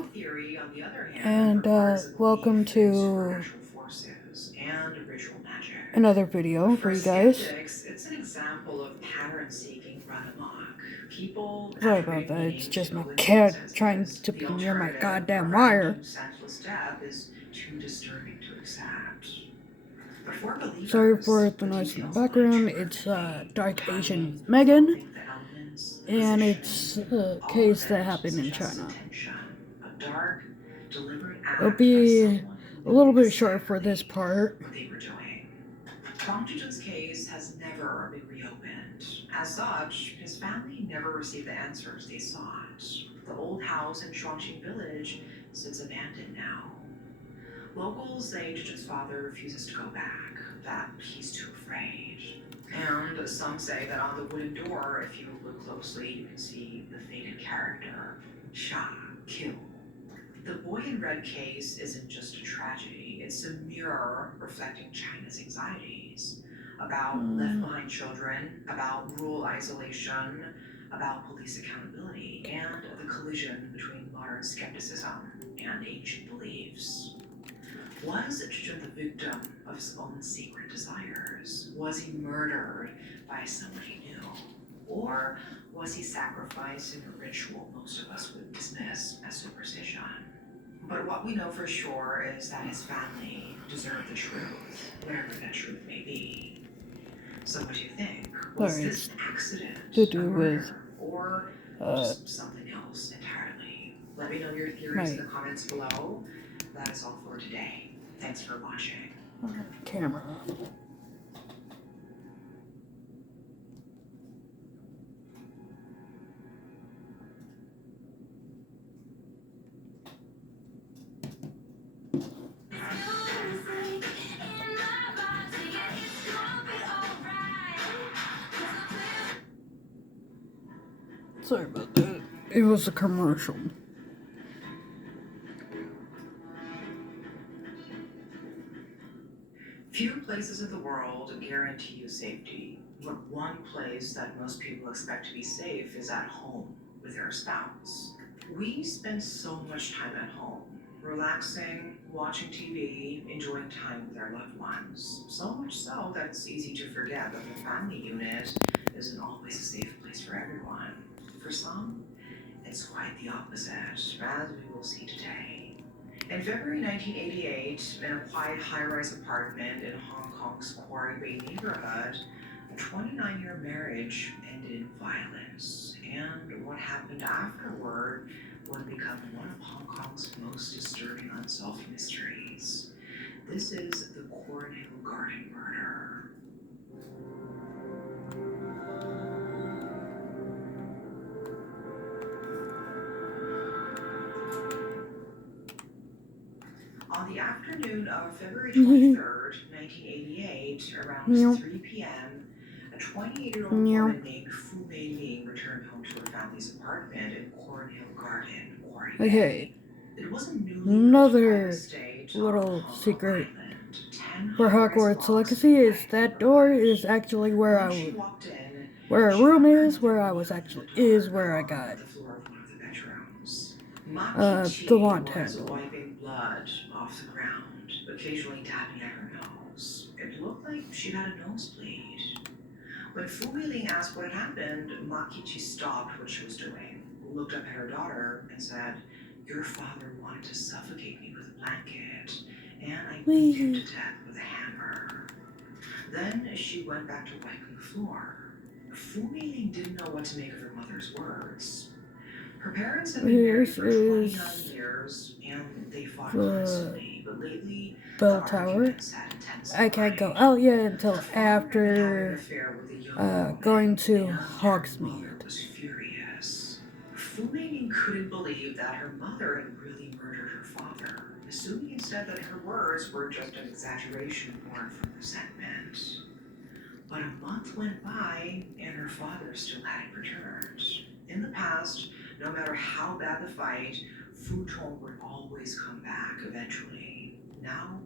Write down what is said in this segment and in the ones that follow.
Hello, theory, on the other hand, and requires a welcome belief in to supernatural forces and ritual magic. another video for For you guys. skeptics, it's an example of pattern seeking run amok. People Sorry about attribute that, it's meaning to just my cat trying coincidences. to The be near my alternative, a goddamn wire. random, senseless death, is too disturbing to accept. But for Sorry believers, for the the noise in the details lie background, too it's perfectly. Dark Timing, Asian Megan, clothing, the elements, the and it's positioning, a all of case that it happened in suggests China. intention. A dark, deliberate It'll act by be someone a who little knew bit short for this exactly part. what they were doing. Huang Zhizhen's case has never been reopened. As such, his family never received the answers they sought. The old house in Shuangqing village sits abandoned now. Locals say Zhizhen's father refuses to go back, that he's too afraid. And some say that on the wooden door, if you look closely, you can see the faded character, Sha, kill. The boy in red case isn't just a tragedy, it's a mirror reflecting China's anxieties about left behind children, about rural isolation, about police accountability, and the collision between modern skepticism and ancient beliefs. Was Zhizhen the victim of his own secret desires? Was he murdered by someone he knew? Or was he sacrificed in a ritual most of us would dismiss as superstition? But what we know for sure is that his family deserved the truth, whatever that truth may be. So what do you think? Was Sorry, this it's an accident, to a do with murder, or just something else entirely? Let me know your theories in my the comments below. That is all for today. Thanks for watching. camera. Sorry about that. It was a commercial. Few places in the world guarantee you safety, but one place that most people expect to be safe is at home with their spouse. We spend so much time at home, relaxing, watching TV, enjoying time with our loved ones. So much so that it's easy to forget that the family unit isn't always a safe place for everyone. For some, it's quite the opposite, as we will see today. In February 1988, in a quiet high-rise apartment in Hong Kong's Quarry Bay neighborhood, a 29-year marriage ended in violence, and what happened afterward would become one of Hong Kong's most disturbing unsolved mysteries. This is the Cornhill Garden murder. On the afternoon of February 23rd, 1988, around 3 p.m., a 28-year-old woman named Fu Meiling returned home to her family's apartment in Cornhill Garden, Quarry Bay. Okay, It was a another little secret for Hogwarts Legacy is that door is actually where where a room is, where I was actually, is where I got the wand handle. Wiping blood off the ground, occasionally dabbing at her nose. It looked like she had a nosebleed. When Fu Meiling asked what had happened, Ma Qiqi stopped what she was doing, looked up at her daughter, and said, "Your father wanted to suffocate me with a blanket, and I beat him to death with a hammer." Then she went back to wiping the floor. Fu Meiling didn't know what to make of her mother's words. Her parents have been married for 29 years, and they fought constantly, but lately, bell tower. I can't go out yet until after going to Hogsmeade. Was furious. Fu Meiling couldn't believe that her mother had really murdered her father, assuming instead that her words were just an exaggeration born from resentment. But a month went by, and her father still hadn't returned. In the past, no matter how bad the fight, Fu Tong would always come back eventually. Now,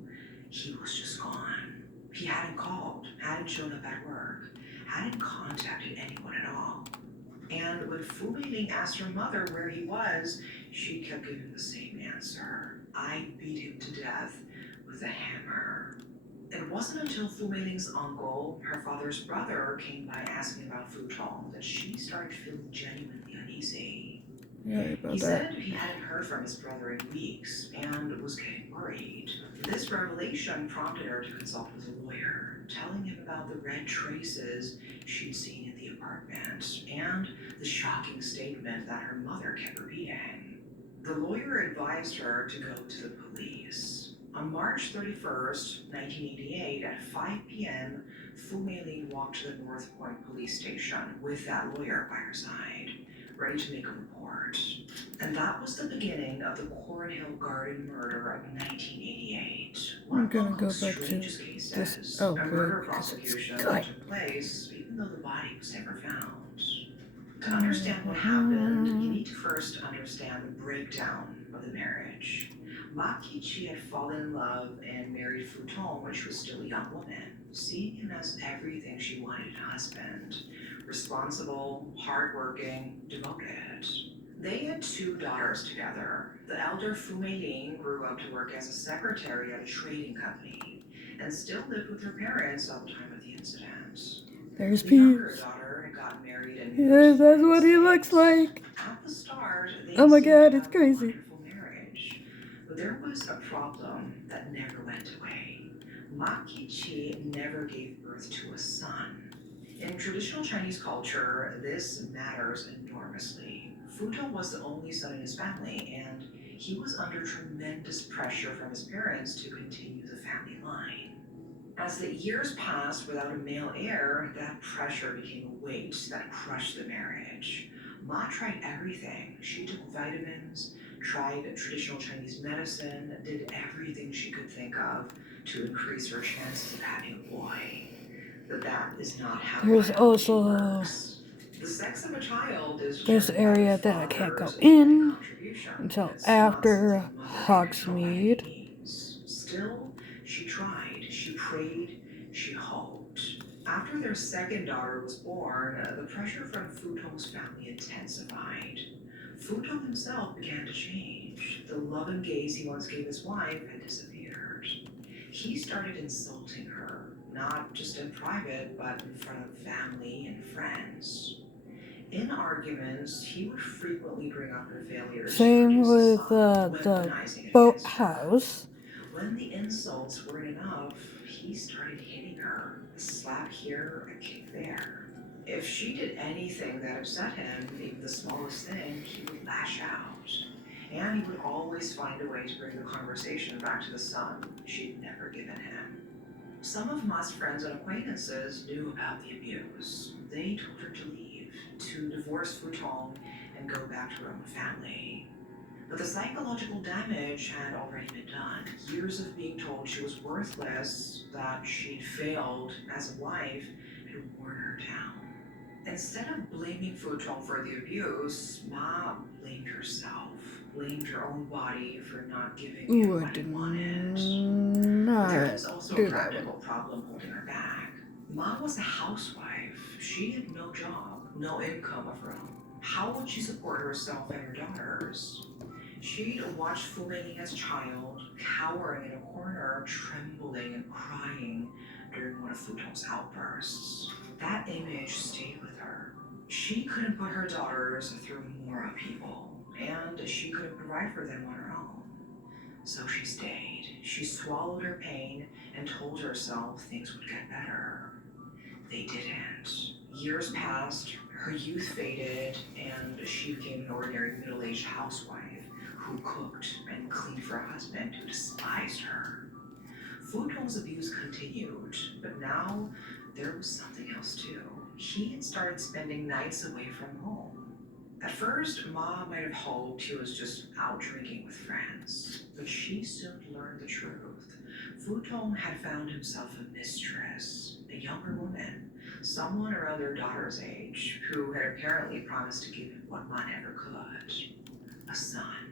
he was just gone. He hadn't called, hadn't shown up at work, hadn't contacted anyone at all. And when Fu Meiling asked her mother where he was, she kept giving the same answer. I beat him to death with a hammer. It wasn't until Fu Meiling's uncle, her father's brother, came by asking about Fu Tong that she started feeling genuinely uneasy. Yeah, about He that. said he hadn't heard from his brother in weeks and was getting worried. This revelation prompted her to consult with a lawyer, telling him about the red traces she'd seen in the apartment and the shocking statement that her mother kept repeating. The lawyer advised her to go to the police. On March 31st, 1988, at 5 p.m., Fu Meiling walked to the North Point police station with that lawyer by her side, ready to make a report. And that was the beginning of the Cornhill Garden murder of 1988. I'm One gonna of go those back to strangest this. cases. Oh, A good, murder because it's prosecution good. that took place even though the body was never found. To understand what happened, you need to first understand the breakdown of the marriage. Ma Qiqi had fallen in love and married Fu Tong when she was still a young woman, seeing him as everything she wanted in a husband: responsible, hardworking, devoted. They had 2 daughters together. The elder Fu Meiling grew up to work as a secretary at a trading company and still lived with her parents at the time of the incident. There's The younger Peeves. daughter had gotten married in Yeah, that's what he looks like. At the start, they Oh my seemed god, to it's have a crazy. wonderful marriage. But there was a problem that never went away. Ma Qiqi never gave birth to a son. In traditional Chinese culture, this matters enormously. Fu Tong was the only son in his family, and he was under tremendous pressure from his parents to continue the family line. As the years passed without a male heir, that pressure became a weight that crushed the marriage. Ma tried everything. She took vitamins, tried traditional Chinese medicine, did everything she could think of to increase her chances of having a boy. But that is not how There's biology also works. The sex of a child is this determined by the area that I can't go father's genetic in contribution. until It's not after something mother can control by any Hogsmeade. means. Still, she tried, she prayed, she hoped. After their second daughter was born, the pressure from Fu Tong's family intensified. Fu Tong himself began to change. The love and gaze he once gave his wife had disappeared. He started insulting her, not just in private, but in front of family and friends. In arguments, he would frequently bring up her failures to Same produce a with son, the weaponizing it against her. boathouse. When the insults weren't enough, he started hitting her. A slap here, a kick there. If she did anything that upset him, even the smallest thing, he would lash out. And he would always find a way to bring the conversation back to the son she'd never given him. Some of Ma's friends and acquaintances knew about the abuse. They told her to leave, to divorce Fu Tong and go back to her own family. But the psychological damage had already been done. Years of being told she was worthless, that she'd failed as a wife, had worn her down. Instead of blaming Fu Tong for the abuse, Ma blamed herself, blamed her own body for not giving him Ooh, I what he did wanted. not There was also a do that practical one. problem holding her back. Ma was a housewife. She had no job, no income of her own. How would she support herself and her daughters? She'd watched Fu Meiling as a child, cowering in a corner, trembling and crying during one of Fu Tong's outbursts. That image stayed with her. She couldn't put her daughters through more upheaval, and she couldn't provide for them on her own. So she stayed. She swallowed her pain and told herself things would get better. They didn't. Years passed, her youth faded, and she became an ordinary middle-aged housewife who cooked and cleaned for a husband who despised her. Fu Tong's abuse continued, but now there was something else too. He had started spending nights away from home. At first, Ma might have hoped he was just out drinking with friends, but she soon learned the truth. Fu Tong had found himself a mistress, a younger woman, someone around their daughter's age, who had apparently promised to give him what Ma never could: a son.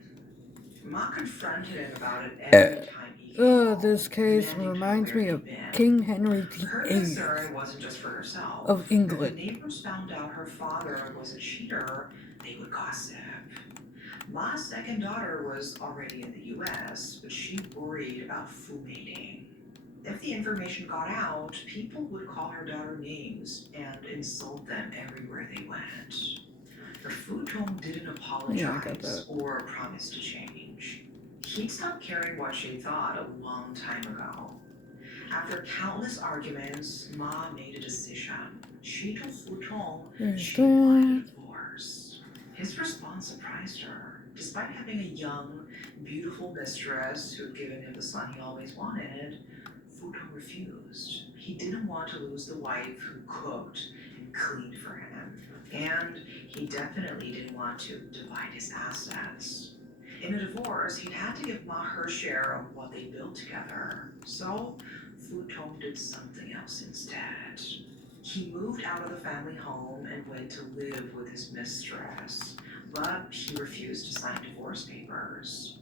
Ma confronted him about it every time he came home, This case demanding to know reminds where me he'd of been. King Henry Her VIII concern wasn't just for herself. of If the England. neighbors found out her father was a cheater, they would gossip. Ma's second daughter was already in the US, but she worried about fumating. If the information got out, people would call her daughter names and insult them everywhere they went. But Futong didn't Yeah, I got apologize that. or promise to change. He'd stopped caring what she thought a long time ago. After countless arguments, Ma made a decision. She told Futong she wanted a divorce. His response surprised her. Despite having a young, beautiful mistress who'd given him the son he always wanted, Futong refused. He didn't want to lose the wife who cooked and cleaned for him. And he definitely didn't want to divide his assets. In a divorce, he'd had to give Ma her share of what they built together. So, Futong did something else instead. He moved out of the family home and went to live with his mistress, but he refused to sign divorce papers.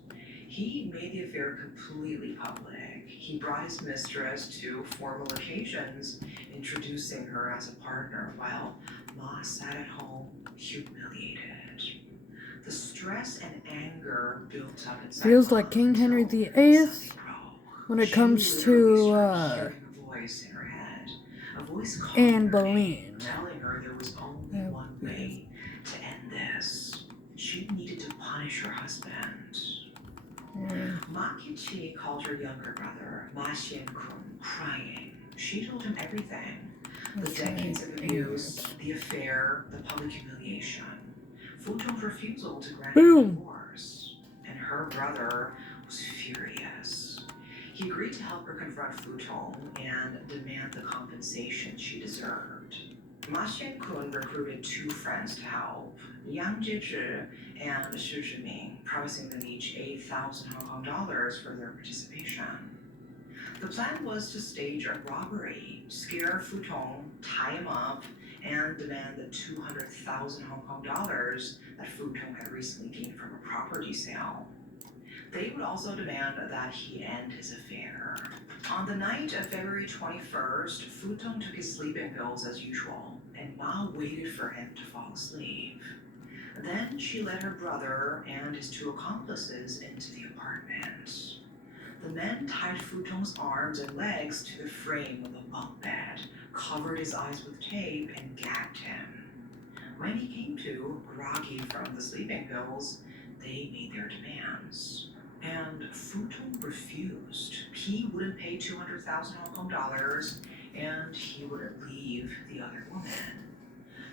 He made the affair completely public. He brought his mistress to formal occasions, introducing her as a partner, while Ma sat at home, humiliated. The stress and anger built up inside. Feels like King Henry VIII when it comes to Anne Boleyn. Telling her there was only one way to end this. She needed to punish her husband. Ma Kichi called her younger brother, Ma Xiankun, crying. She told him everything. The decades of abuse, the affair, the public humiliation. Futong's refusal to grant a divorce. And her brother was furious. He agreed to help her confront Futong and demand the compensation she deserved. Ma Xiankun recruited two friends to help, Yang Jizhi and Xu Zhiming, promising them each 8,000 Hong Kong dollars for their participation. The plan was to stage a robbery, scare Futong, tie him up, and demand the 200,000 Hong Kong dollars that Futong had recently gained from a property sale. They would also demand that he end his affair. On the night of February 21st, Futong took his sleeping pills as usual, and Ma waited for him to fall asleep. Then she led her brother and his two accomplices into the apartment. The men tied Futong's arms and legs to the frame of the bunk bed, covered his eyes with tape, and gagged him. When he came to, groggy from the sleeping pills, they made their demands. And Futong refused. He wouldn't pay 200,000 Hong Kong dollars, and he wouldn't leave the other woman.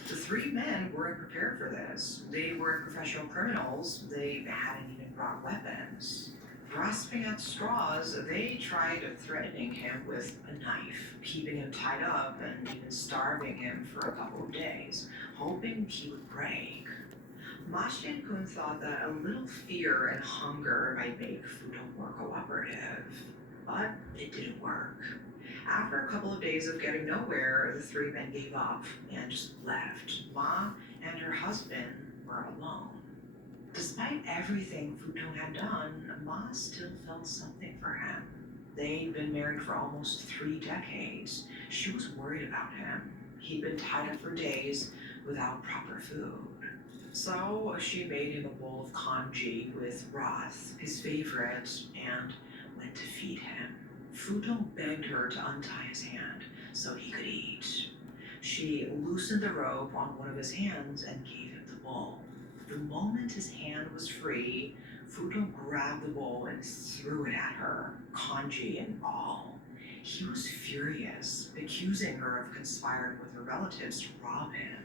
The three men weren't prepared for this. They weren't professional criminals. They hadn't even brought weapons. Grasping at straws, they tried threatening him with a knife, keeping him tied up and even starving him for a couple of days, hoping he would break. Ma Xiankun thought that a little fear and hunger might make Futong more cooperative, but it didn't work. After a couple of days of getting nowhere, the three men gave up and just left. Ma and her husband were alone. Despite everything Futong had done, Ma still felt something for him. They'd been married for almost 3 decades. She was worried about him. He'd been tied up for days without proper food. So she made him a bowl of congee with broth, his favorite, and went to feed him. Futong begged her to untie his hand so he could eat. She loosened the rope on one of his hands and gave him the bowl. The moment his hand was free, Futong grabbed the bowl and threw it at her, congee and all. He was furious, accusing her of conspiring with her relatives to rob him.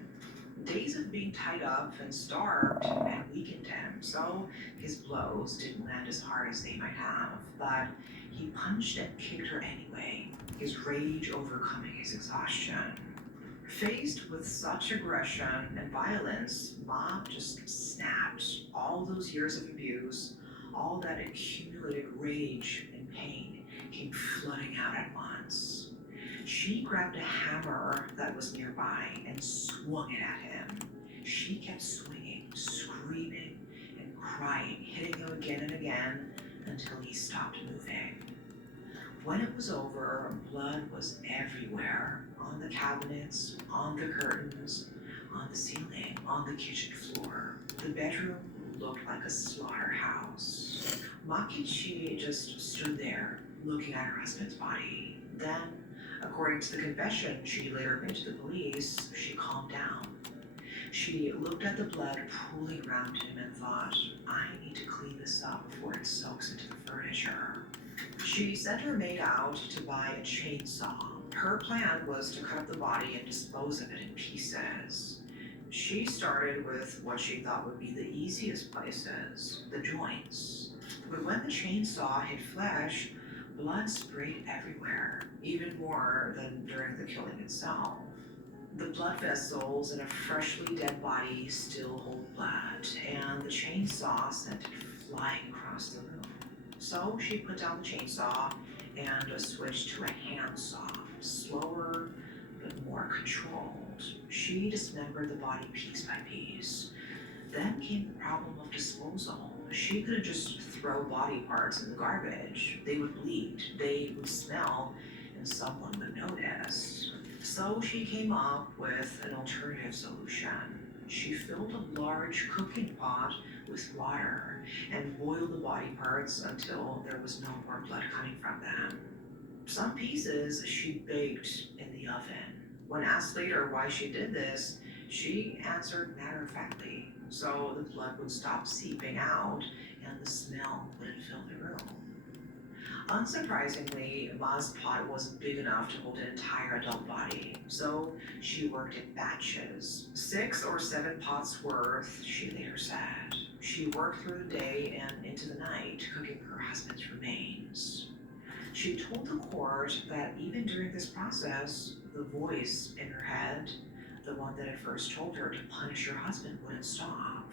Days of being tied up and starved had weakened him, so his blows didn't land as hard as they might have, but he punched and kicked her anyway, his rage overcoming his exhaustion. Faced with such aggression and violence, Ma just snapped. All those years of abuse, all that accumulated rage and pain came flooding out at once. She grabbed a hammer that was nearby and swung it at him. She kept swinging, screaming, and crying, hitting him again and again until he stopped moving. When it was over, blood was everywhere, on the cabinets, on the curtains, on the ceiling, on the kitchen floor. The bedroom looked like a slaughterhouse. Makichi just stood there, looking at her husband's body. Then, according to the confession she later made to the police, she calmed down. She looked at the blood pooling around him and thought, I need to clean this up before it soaks into the furniture. She sent her maid out to buy a chainsaw. Her plan was to cut up the body and dispose of it in pieces. She started with what she thought would be the easiest places, the joints. But when the chainsaw hit flesh, blood sprayed everywhere, even more than during the killing itself. The blood vessels in a freshly dead body still hold blood, and the chainsaw sent it flying across the room. So she put down the chainsaw and switched to a handsaw, slower but more controlled. She dismembered the body piece by piece. Then came the problem of disposal. She couldn't just throw body parts in the garbage. They would bleed, they would smell, and someone would notice. So she came up with an alternative solution. She filled a large cooking pot with water and boiled the body parts until there was no more blood coming from them. Some pieces she baked in the oven. When asked later why she did this, she answered matter-of-factly, so the blood would stop seeping out and the smell wouldn't fill the room. Unsurprisingly, Ma's pot wasn't big enough to hold an entire adult body, so she worked in batches. 6 or 7 pots worth, she later said. She worked through the day and into the night, cooking her husband's remains. She told the court that even during this process, the voice in her head, the one that had first told her to punish her husband, wouldn't stop.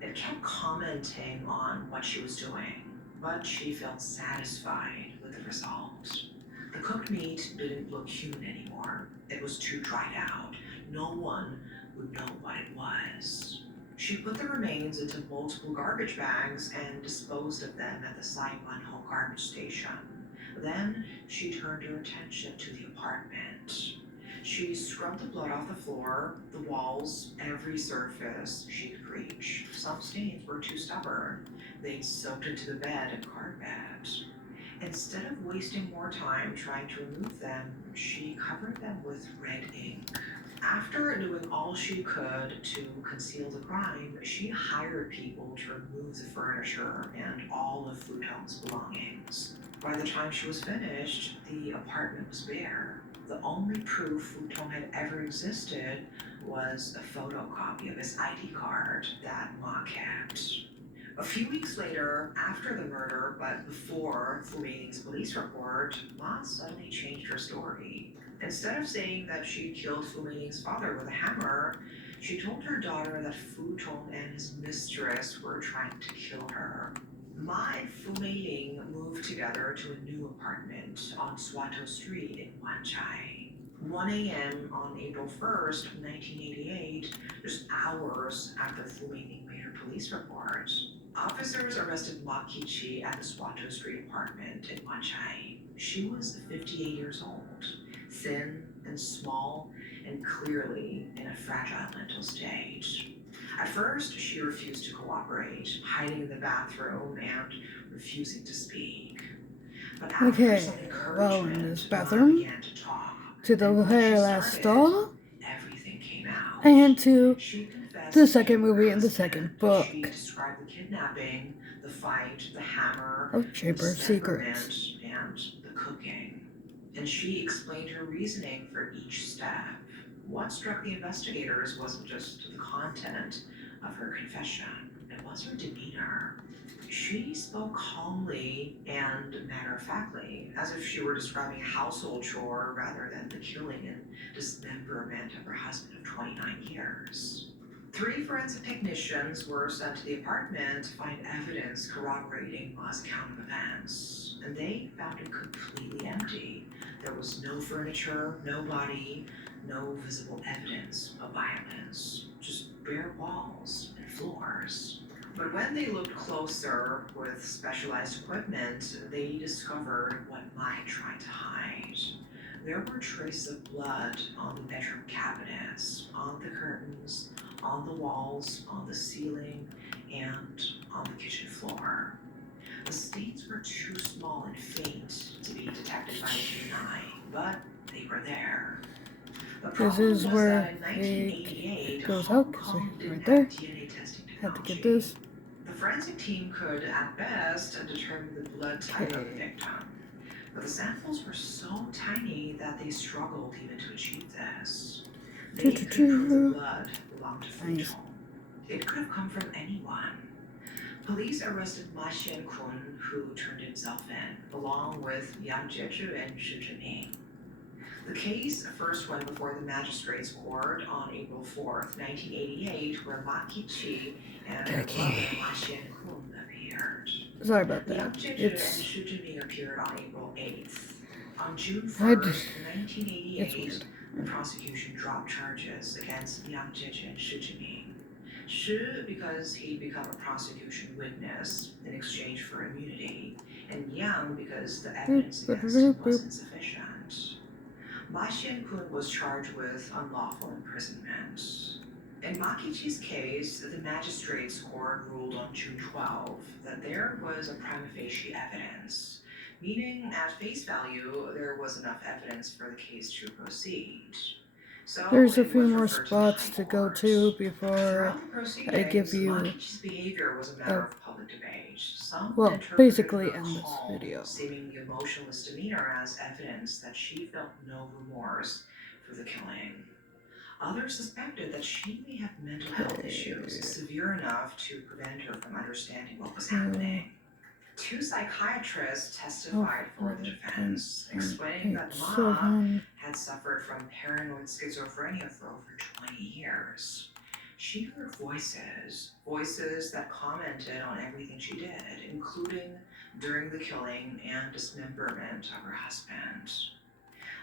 It kept commenting on what she was doing, but she felt satisfied with the result. The cooked meat didn't look human anymore. It was too dried out. No one would know what it was. She put the remains into multiple garbage bags and disposed of them at the Saigon garbage station. Then she turned her attention to the apartment. She scrubbed the blood off the floor, the walls, every surface she could reach. Some stains were too stubborn. They'd soaked into the bed and carpet. Instead of wasting more time trying to remove them, she covered them with red ink. After doing all she could to conceal the crime, she hired people to remove the furniture and all of Futon's belongings. By the time she was finished, the apartment was bare. The only proof Futon had ever existed was a photocopy of his ID card that Ma kept. A few weeks later, after the murder, but before Fu Meiling's police report, Ma suddenly changed her story. Instead of saying that she killed Fu Meiling's father with a hammer, she told her daughter that Fu Tong and his mistress were trying to kill her. Ma and Fu Meiling moved together to a new apartment on Swato Street in Wanchai. 1 a.m. on April 1st, 1988, just hours after Fu Meiling made her police report, officers arrested Ma Kichi at the Swato Street apartment in Wanchai. She was 58 years old, thin and small, and clearly in a fragile mental state. At first, she refused to cooperate, hiding in the bathroom and refusing to speak. But after some encouragement, in this Ma bathroom, began to talk. to the And once very she last started, stall, everything came out. and to She confessed the to second killing her movie in the husband. second She book described the kidnapping, the fight, the hammer, of the Chamber of dismemberment, Secrets. and the cooking. And she explained her reasoning for each step. What struck the investigators wasn't just the content of her confession, it was her demeanor. She spoke calmly and matter-of-factly, as if she were describing a household chore rather than the killing and dismemberment of her husband of 29 years. 3 forensic technicians were sent to the apartment to find evidence corroborating Ma's account of events, and they found it completely empty. There was no furniture, no body, no visible evidence of violence, just bare walls and floors. But when they looked closer with specialized equipment, they discovered what Ma had tried to hide. there were traces of blood on the bedroom cabinets, on the curtains, on the walls, on the ceiling, and on the kitchen floor. The stains were too small and faint to be detected by the human eye, but they were there. The This problem is was that where in it 1988, goes out, Hong because Kong right didn't have there. DNA testing Had to get technology. this. The forensic team could, at best, determine the blood type of the Okay. victim, but the samples were so tiny that they struggled even to achieve this. They couldn't prove the blood belonged to Fu Nice. Tong. It could have come from anyone. Police arrested Ma Xian-kun, who turned himself in, along with Yang Jieju and Shi Zhiming. The case first went before the magistrate's court on April 4th, 1988, where Ma Qiqi and her brother Ma Xian-kun appeared. Sorry about Liang that. Jieju and It's Shi Zhiming appeared on April 8th. On June I just 1st, it's 1988, weird. the prosecution dropped charges against Liang Jieju and Shi Zhiming. Shi, because he'd become a prosecution witness in exchange for immunity, and Yang, because the evidence against him was insufficient. Ma Xian-kun was charged with unlawful imprisonment. In Ma Qiqi's case, the magistrate's court ruled on June 12 that there was a prima facie evidence, meaning at face value there was enough evidence for the case to proceed. So There's a it few was more referred to the spots High to go Court. to before Throughout the I give proceedings, Ma you Qiqi's behavior was a matter of public debate. Some interpreted basically her end this calm, video. seemingly emotionless demeanor as evidence that she felt no remorse for the killing. Others suspected that she may have mental health issues severe enough to prevent her from understanding what was happening. Two psychiatrists testified for the defense, explaining that Ma had suffered from paranoid schizophrenia for over 20 years. She heard voices that commented on everything she did, including during the killing and dismemberment of her husband.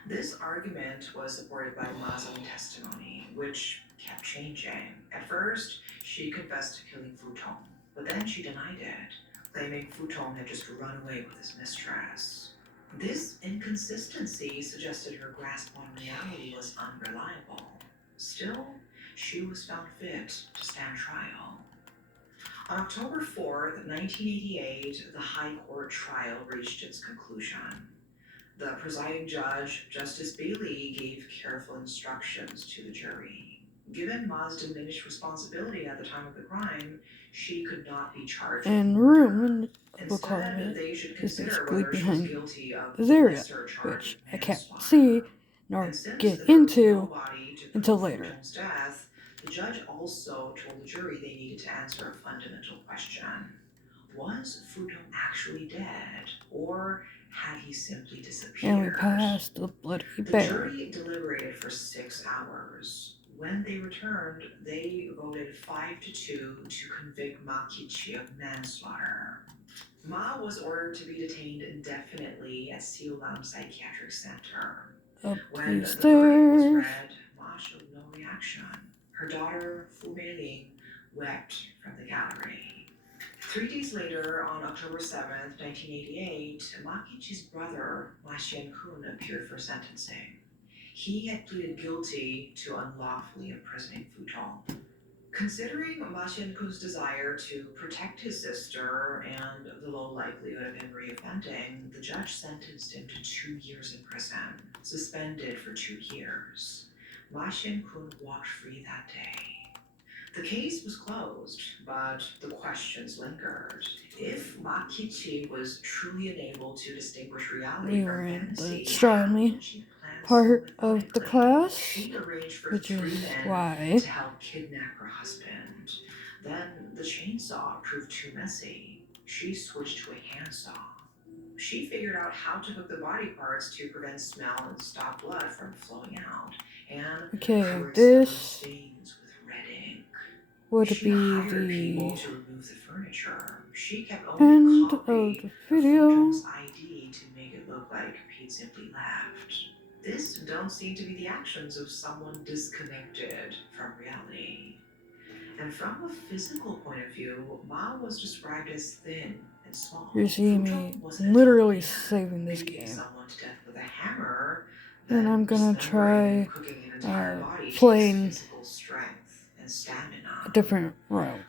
This argument was supported by Ma's own testimony, which kept changing. At first, she confessed to killing Fu Tong, but then she denied it, claiming Fu Tong had just run away with his mistress. This inconsistency suggested her grasp on reality was unreliable. Still, she was found fit to stand trial. On October 4th, 1988, the High Court trial reached its conclusion. The presiding judge, Justice Bailey, gave careful instructions to the jury. Given Ma's diminished responsibility at the time of the crime, she could not be charged with murder. Instead, they should consider whether she was guilty of the lesser charge of manslaughter. And since there was no body to prove Fu Tong's death, the judge also told the jury they needed to answer a fundamental question. Was Fu Tong actually dead, or had he simply disappeared? And we passed the bloody The bear. jury deliberated for 6 hours. When they returned, they voted 5-2 to convict Ma Qiqi of manslaughter. Ma was ordered to be detained indefinitely at Siulam Psychiatric Center. When the verdict was read, Ma showed no reaction. Her daughter, Fu Meiling, wept from the gallery. 3 days later, on October 7th, 1988, Ma Qiqi's brother, Ma Xian-kun, appeared for sentencing. He had pleaded guilty to unlawfully imprisoning Fu Tong. Considering Ma Xian-kun's desire to protect his sister and the low likelihood of him reoffending, the judge sentenced him to 2 years in prison, suspended for 2 years. Ma Xian-kun walked free that day. The case was closed, but the questions lingered. If Ma Qiqi was truly unable to distinguish reality from fantasy, how did she plan Part so of the methodically? class, She arranged for which 3 is men why to help kidnap her husband. Then the chainsaw proved too messy. She switched to a handsaw. She figured out how to hook the body parts to prevent smell and stop blood from flowing out, and colored stone stains with red ink. would She be hired people the to remove the furniture. She kept only end a of copy the of video. Fu Zhong's ID to make it look like he'd simply left. This don't seem to be the actions of someone disconnected from reality. And from a physical point of view, Ma was described as thin and small. You see Fu me Zhong wasn't a literally tall man, saving this beating game. someone to death with a hammer, then I'm gonna try cooking an entire body takes playing physical strength and stamina. a different route.